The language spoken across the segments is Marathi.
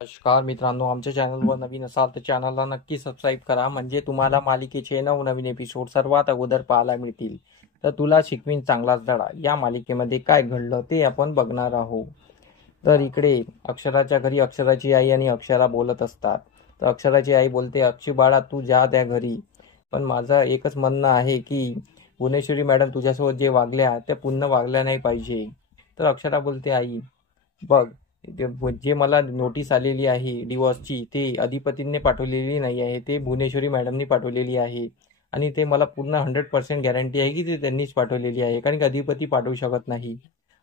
नमस्कार मित्रांनो, आमच्या चॅनलवर नवीन असाल तर चॅनलला नक्की सबस्क्राईब करा, म्हणजे तुम्हाला मालिकेचे नवनवीन एपिसोड सर्वात अगोदर पाहायला मिळतील. तर तुला शिकवीन चांगलाच धडा या मालिकेमध्ये काय घडलं ते आपण बघणार आहोत. तर इकडे अक्षराच्या घरी अक्षराची आई आणि अक्षरा बोलत असतात. तर अक्षराची आई बोलते, अक्षी बाळा तू जा त्या घरी, पण माझं एकच म्हणणं आहे की भुवनेश्वरी मॅडम तुझ्यासोबत जे वागल्या त्या पुन्हा वागल्या नाही पाहिजे. तर अक्षरा बोलते, आई बघ, जे मला नोटीस आलेली आहे डिवॉर्सची ते अधिपतींनी पाठवलेली नाही आहे, ते भुवनेश्वरी मॅडमनी पाठवलेली आहे. आणि ते मला पूर्ण 100% गॅरंटी आहे की ते त्यांनीच पाठवलेली आहे, कारण की अधिपती पाठवू शकत नाही.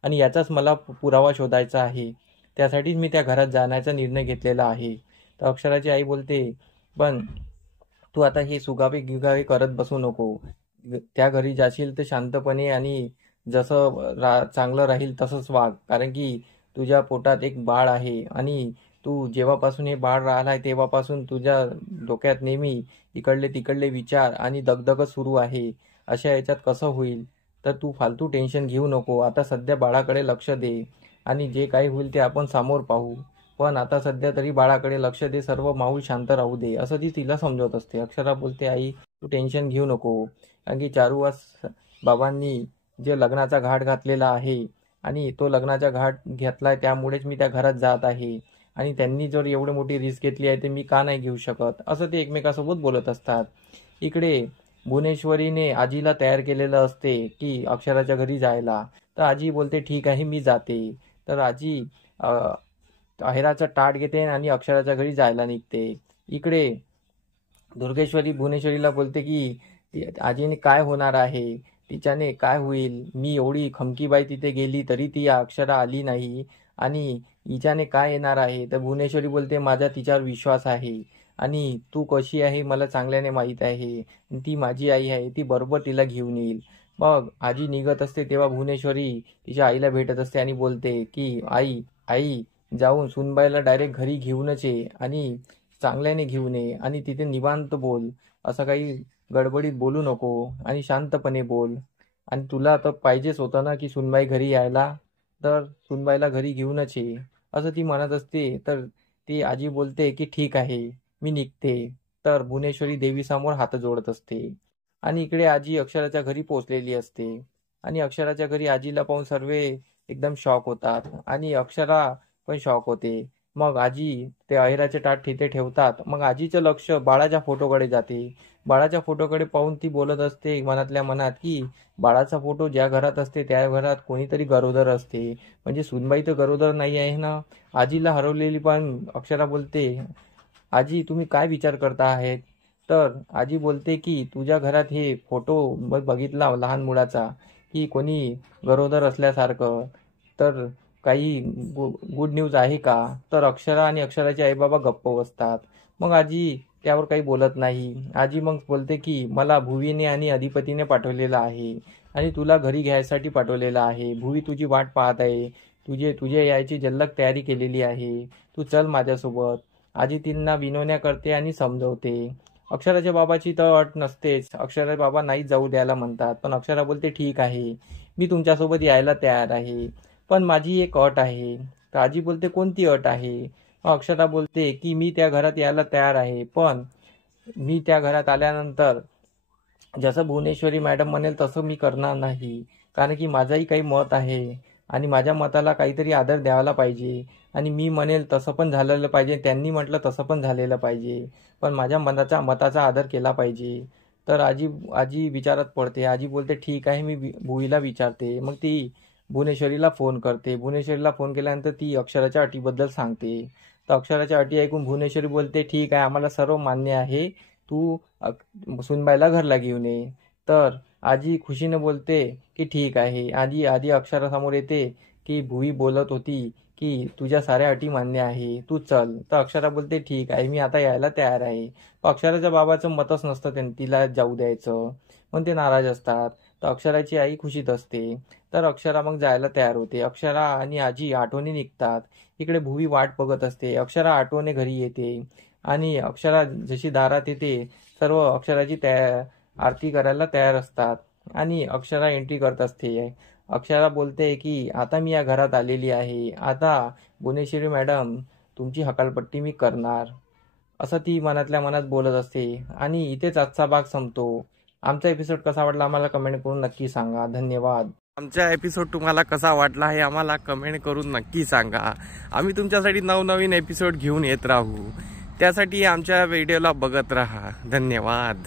आणि याचाच मला पुरावा शोधायचा आहे. त्यासाठीच मी त्या घरात जाण्याचा निर्णय घेतलेला आहे. तर अक्षराची आई बोलते, पण तू आता हे सुगावे गिगावे करत बसू नको. त्या घरी जाशील तर शांतपणे आणि जसं चांगलं राहील तसंच वाग, कारण की तुझ्या पोटात एक बाळ आहे आणि तू जेव्हापासून हे बाळ राहिलाय तेव्हापासून तुझ्या डोक्यात नेहमी इकडले तिकडले विचार आणि दगदगच सुरू आहे. अशा याच्यात कसं होईल? तर तू फालतू टेन्शन घेऊ नको. आता सध्या बाळाकडे लक्ष दे आणि जे काही होईल ते आपण समोर पाहू. पण आता सध्या तरी बाळाकडे लक्ष दे, सर्व माहोल शांत राहू दे, असं ती तिला समजवत असते. अक्षरा बोलते, आई तू टेन्शन घेऊ नको, कारण की चारुवास बाबांनी जे लग्नाचा घाट घातलेला आहे आणि तो लग्नाचा घाट घेतलाय त्यामुळेच मी त्या घरात जात आहे. आणि त्यांनी जर एवढी मोठी रिस्क घेतली आहे तर मी का नाही घेऊ शकत, असं ते एकमेकासोबत बोलत असतात. इकडे भुवनेश्वरीने आजीला तयार केलेलं असते की अक्षराच्या घरी जायला. तर आजी बोलते, ठीक आहे मी जाते. तर आजी अहिराचं ताट घेते आणि अक्षराच्या घरी जायला निघते. इकडे दुर्गेश्वरी भुवनेश्वरीला बोलते की आजीने काय होणार आहे, तिच्याने काय होईल, मी एवढी खमकीबाई तिथे गेली तरी ती अक्षरा आली नाही आणि हिच्याने काय येणार आहे. तर भुवनेश्वरी बोलते, माझा तिच्यावर विश्वास आहे आणि तू कशी आहे मला चांगल्याने माहीत आहे, ती माझी आई आहे, ती बरोबर तिला घेऊन येईल. मग आजी निघत असते तेव्हा भुवनेश्वरी तिच्या आईला भेटत असते आणि बोलते की आई आई जाऊन सुनबाईला डायरेक्ट घरी घेऊनच ये आणि चांगल्याने घेऊन ये आणि तिथे निवांत बोल, असं काही गडबडीत बोलू नको आणि शांतपणे बोल. आणि तुला तर पाहिजेच होतं ना की सुनबाई घरी यायला, तर सुनबाईला घरी घेऊनच ये, असं ती म्हणत असते. तर ती आजी बोलते की ठीक आहे मी निघते. तर भुवनेश्वरी देवीसमोर हात जोडत असते आणि इकडे आजी अक्षराच्या घरी पोहोचलेली असते. आणि अक्षराच्या घरी आजीला पाहून सर्व एकदम शॉक होतात आणि अक्षरा पण शॉक होते. मग आजी ते अहिराचे ताट तिथे ठेवतात. मग आजीचं लक्ष बाळाच्या फोटोकडे जाते. बाळाच्या फोटोकडे पाहून ती बोलत असते मनातल्या मनात की बाळाचा फोटो ज्या घरात असते त्या घरात कोणीतरी गरोदर असते, म्हणजे सुनबाई तर गरोदर नाही आहे ना. आजीला हरवलेली पण अक्षरा बोलते, आजी तुम्ही काय विचार करता आहेत? तर आजी बोलते की तुझ्या घरात हे फोटो बघितला लहान मुलाचा की कोणी गरोदर असल्यासारखं, तर काही गुड न्यूज आहे का? तर अक्षरा आणि अक्षराचे आईबाबा गप्प बसतात. मग आजी त्यावर काही बोलत नाही. आजी मग बोलते की मला भुवीने आणि अधिपतीने पाठवलेलं आहे आणि तुला घरी घ्यायसाठी पाठवलेलं आहे. भुवी तुझी वाट पाहत आहे, तुझे यायची जल्लक तयारी केलेली आहे, तू चल माझ्यासोबत. आजी तिला विनवण्या करते आणि समजवते. अक्षराच्या बाबाची तर अट नसतेच, अक्षराचे बाबा नाहीच जाऊ द्यायला म्हणतात, पण अक्षरा बोलते ठीक आहे मी तुमच्यासोबत यायला तयार आहे, पण माझी एक अट आहे. तर आजी बोलते, कोणती अट आहे? मग अक्षरा बोलते की मी त्या घरात यायला तयार आहे, पण मी त्या घरात आल्यानंतर जसं भुवनेश्वरी मॅडम म्हणेल तसं मी करणार नाही, कारण की माझंही काही मत आहे आणि माझ्या मताला काहीतरी आदर द्यायला पाहिजे आणि मी म्हणेल तसं पण झालेलं पाहिजे, त्यांनी म्हटलं तसं पण झालेलं पाहिजे, पण माझ्या मताचा आदर केला पाहिजे. तर आजी आजी विचारात पडते. आजी बोलते ठीक आहे मी भुवीला विचारते. मग ती भुवनेश्वरीला फोन करते. भुवनेश्वरीला फोन केल्यानंतर ती अक्षराच्या अटीबद्दल सांगते. तर अक्षराच्या अटी ऐकून भुवनेश्वरी बोलते, ठीक आहे आम्हाला सर्व मान्य आहे, तू सुनबाईला घरला घेऊन ये. तर आजी खुशीने बोलते की ठीक आहे. आजी आधी अक्षरासमोर येते की भुवी बोलत होती की तुझ्या साऱ्या अटी मान्य आहे, तू चल. तर अक्षरा बोलते ठीक आहे मी आता यायला तयार आहे. पण अक्षराच्या बाबाचं मतच नसतं तिला जाऊ द्यायचं, मग ते नाराज असतात. तर अक्षराची आई खुशीत असते. तर अक्षरा मग जायला तयार होते. अक्षरा आणि आजी आठवणी निघतात. इकडे भुवी वाट बघत असते. अक्षरा आठवणे घरी येते आणि अक्षरा जशी दारात येते सर्व अक्षराची आरती करायला तयार असतात आणि अक्षरा एंट्री करत असते. अक्षरा बोलते की आता मी या घरात आलेली आहे, आता भुवनेश्वरी मॅडम तुमची हकालपट्टी मी करणार, असं ती मनातल्या मनात बोलत असते. आणि इथेच आजचा भाग संपतो. आमचा एपिसोड कसा वाटला आम्हाला कमेंट करून नक्की सांगा. धन्यवाद. आमचा एपिसोड तुम्हाला कसा वाटला हे आम्हाला कमेंट करून नक्की सांगा. आम्ही तुमच्यासाठी नवनवीन एपिसोड घेऊन येत राहू. त्यासाठी आमच्या व्हिडिओला बघत राहा. धन्यवाद.